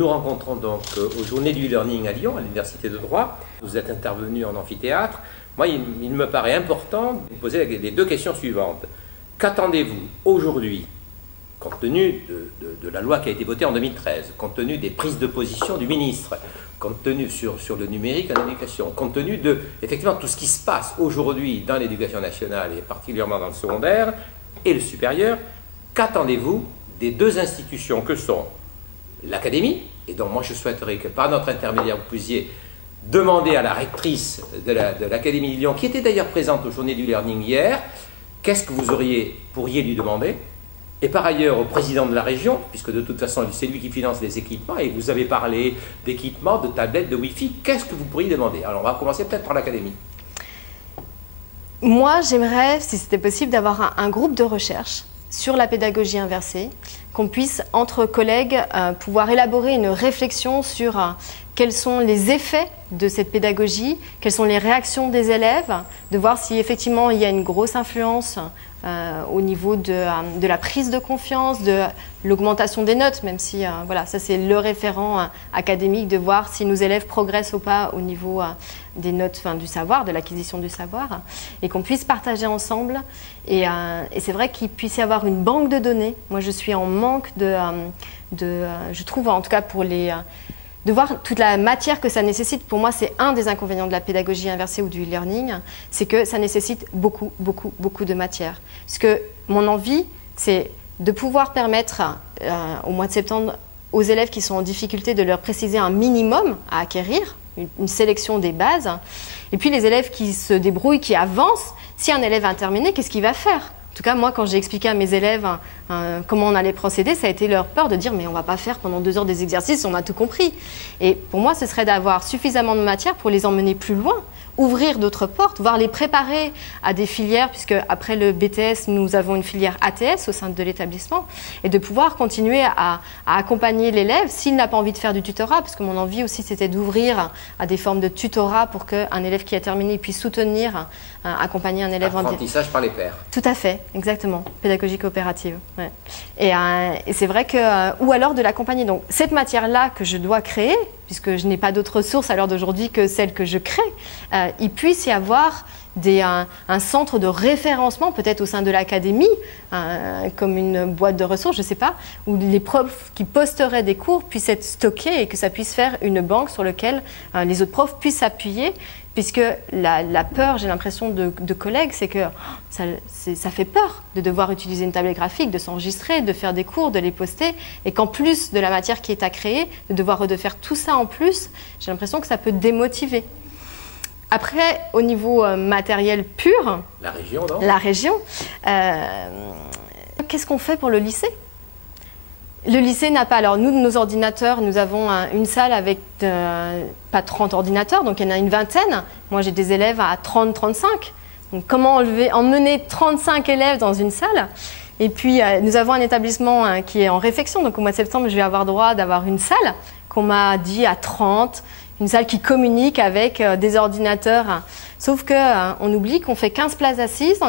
nous rencontrons donc aux Journées du e-learning à Lyon, à l'Université de droit. Vous êtes intervenu en amphithéâtre. Moi, il me paraît important de vous poser les deux questions suivantes. Qu'attendez-vous aujourd'hui, compte tenu de la loi qui a été votée en 2013, compte tenu des prises de position du ministre, compte tenu sur le numérique en éducation, compte tenu de, effectivement, tout ce qui se passe aujourd'hui dans l'éducation nationale et particulièrement dans le secondaire et le supérieur, qu'attendez-vous des deux institutions que sont l'Académie, et donc moi je souhaiterais que par notre intermédiaire vous puissiez demander à la rectrice de l'Académie de Lyon, qui était d'ailleurs présente aux Journées du learning hier, qu'est-ce que vous pourriez lui demander, et par ailleurs au président de la région, puisque de toute façon c'est lui qui finance les équipements, et vous avez parlé d'équipements, de tablettes, de Wi-Fi, qu'est-ce que vous pourriez demander? Alors on va commencer peut-être par l'Académie. Moi j'aimerais, si c'était possible, d'avoir un groupe de recherche sur la pédagogie inversée, qu'on puisse, entre collègues, pouvoir élaborer une réflexion sur quels sont les effets de cette pédagogie, quelles sont les réactions des élèves, de voir si effectivement il y a une grosse influence au niveau de la prise de confiance, de l'augmentation des notes, même si voilà, ça c'est le référent académique, de voir si nos élèves progressent ou pas au niveau des notes, du savoir, de l'acquisition du savoir, et qu'on puisse partager ensemble. Et c'est vrai qu'il puisse y avoir une banque de données. Moi je suis en manque je trouve en tout cas pour de voir toute la matière que ça nécessite. Pour moi, c'est un des inconvénients de la pédagogie inversée ou du e-learning, c'est que ça nécessite beaucoup, beaucoup, beaucoup de matière. Parce que mon envie, c'est de pouvoir permettre au mois de septembre aux élèves qui sont en difficulté de leur préciser un minimum à acquérir, une sélection des bases. Et puis les élèves qui se débrouillent, qui avancent, si un élève a terminé, qu'est-ce qu'il va faire ? En tout cas, moi, quand j'ai expliqué à mes élèves comment on allait procéder, ça a été leur peur de dire « mais on ne va pas faire pendant 2 heures des exercices, on a tout compris ». Et pour moi, ce serait d'avoir suffisamment de matière pour les emmener plus loin, ouvrir d'autres portes, voire les préparer à des filières, puisque après le BTS, nous avons une filière ATS au sein de l'établissement, et de pouvoir continuer à accompagner l'élève s'il n'a pas envie de faire du tutorat, parce que mon envie aussi, c'était d'ouvrir à des formes de tutorat pour qu'un élève qui a terminé puisse soutenir, accompagner un élève apprentissage par les pairs. Tout à fait, exactement, pédagogie coopérative. Ouais. Et c'est vrai que, ou alors de l'accompagner. Donc cette matière-là que je dois créer, puisque je n'ai pas d'autres ressources à l'heure d'aujourd'hui que celle que je crée, il puisse y avoir un centre de référencement, peut-être au sein de l'académie, comme une boîte de ressources, je ne sais pas, où les profs qui posteraient des cours puissent être stockés et que ça puisse faire une banque sur laquelle les autres profs puissent s'appuyer, puisque la peur, j'ai l'impression de collègues, c'est que ça fait peur de devoir utiliser une tablette graphique, de s'enregistrer, de faire des cours, de les poster, et qu'en plus de la matière qui est à créer, de devoir refaire tout ça en plus, j'ai l'impression que ça peut démotiver. Après, au niveau matériel pur, la région, non ? La région, qu'est-ce qu'on fait pour le lycée ? Le lycée n'a pas, alors nous, nos ordinateurs, nous avons une salle avec pas 30 ordinateurs, donc il y en a une vingtaine. Moi, j'ai des élèves à 30-35. Donc comment emmener 35 élèves dans une salle ? Et puis, nous avons un établissement qui est en réflexion. Donc au mois de septembre, je vais avoir droit d'avoir une salle qu'on m'a dit à 30, une salle qui communique avec des ordinateurs. Sauf qu'on oublie qu'on fait 15 places assises,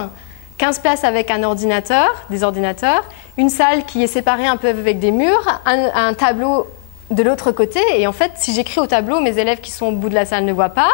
15 places avec un ordinateur, des ordinateurs, une salle qui est séparée un peu avec des murs, un tableau de l'autre côté. Et en fait, si j'écris au tableau, mes élèves qui sont au bout de la salle ne voient pas.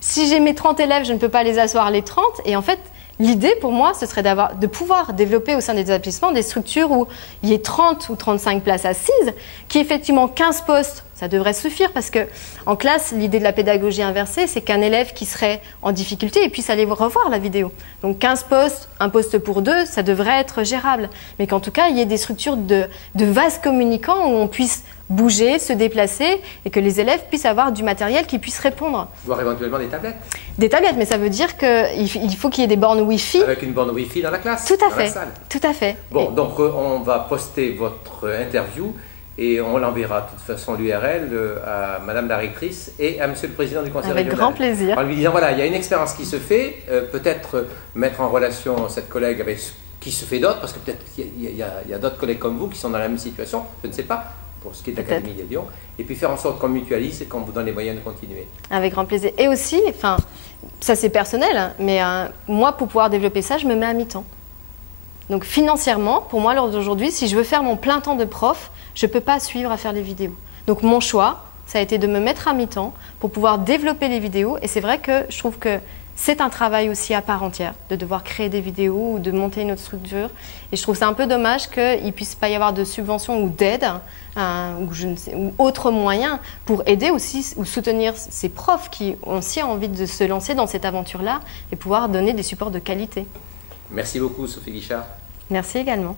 Si j'ai mes 30 élèves, je ne peux pas les asseoir les 30. Et en fait, l'idée pour moi, ce serait de pouvoir développer au sein des établissements des structures où il y ait 30 ou 35 places assises, qui effectivement 15 postes, ça devrait suffire parce qu'en classe, l'idée de la pédagogie inversée, c'est qu'un élève qui serait en difficulté puisse aller revoir la vidéo. Donc 15 postes, un poste pour 2, ça devrait être gérable. Mais qu'en tout cas, il y ait des structures de vases communicants où on puisse bouger, se déplacer et que les élèves puissent avoir du matériel qui puisse répondre. Voire éventuellement des tablettes. Des tablettes, mais ça veut dire qu'il faut qu'il y ait des bornes Wi-Fi. Avec une borne Wi-Fi dans la classe. Tout à fait. La salle. Tout à fait. Bon, donc on va poster votre interview et on l'enverra de toute façon l'URL à Madame la rectrice et à Monsieur le Président du Conseil régional. Avec grand plaisir. En lui disant, voilà, il y a une expérience qui se fait, peut-être mettre en relation cette collègue avec ce qui se fait d'autres, parce que peut-être qu'il y a d'autres collègues comme vous qui sont dans la même situation, je ne sais pas, pour ce qui est de l'Académie de Lyon, et puis faire en sorte qu'on mutualise et qu'on vous donne les moyens de continuer. Avec grand plaisir. Et aussi, enfin, ça c'est personnel, hein, mais moi, pour pouvoir développer ça, je me mets à mi-temps. Donc financièrement, pour moi, lors d'aujourd'hui, si je veux faire mon plein temps de prof, je ne peux pas suivre à faire les vidéos. Donc mon choix, ça a été de me mettre à mi-temps pour pouvoir développer les vidéos. Et c'est vrai que je trouve que c'est un travail aussi à part entière de devoir créer des vidéos ou de monter une autre structure. Et je trouve ça un peu dommage qu'il ne puisse pas y avoir de subventions ou d'aide ou autres moyens pour aider aussi ou soutenir ces profs qui ont aussi envie de se lancer dans cette aventure-là et pouvoir donner des supports de qualité. Merci beaucoup Sophie Guichard. Merci également.